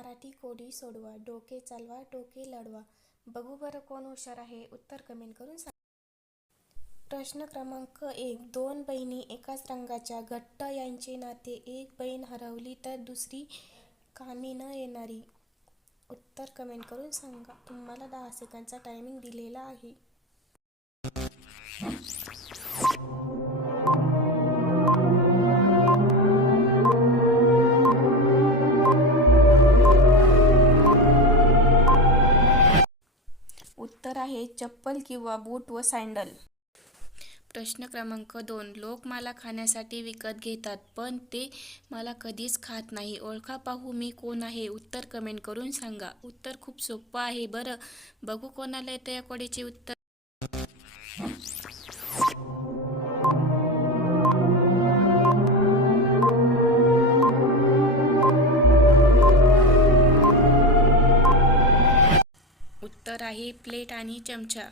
मराठी कोडी सोडवा डोके चालवा डोके लढवा. बघू बरं कोण हुशार आहे उत्तर कमेंट करून सांगा. प्रश्न क्रमांक एक दोन बहिणी एकाच रंगाच्या घट्ट यांचे नाते एक बहीण हरवली तर दुसरी कामी न येणारी. उत्तर कमेंट करून सांगा. तुम्हाला दहा सेकंदचा टायमिंग दिलेला आहे. उत्तर आहे चप्पल किंवा बूट व सँडल. प्रश्न क्रमांक दोन. लोक मला खाण्यासाठी विकत घेतात पण ते मला कधीच खात नाही. ओळखा पाहू मी कोण आहे? उत्तर कमेंट करून सांगा. उत्तर खूप सोपं आहे. बरं बघू कोणाला येतं या कोडीचे उत्तर. तर आहे प्लेट आणि चमचा.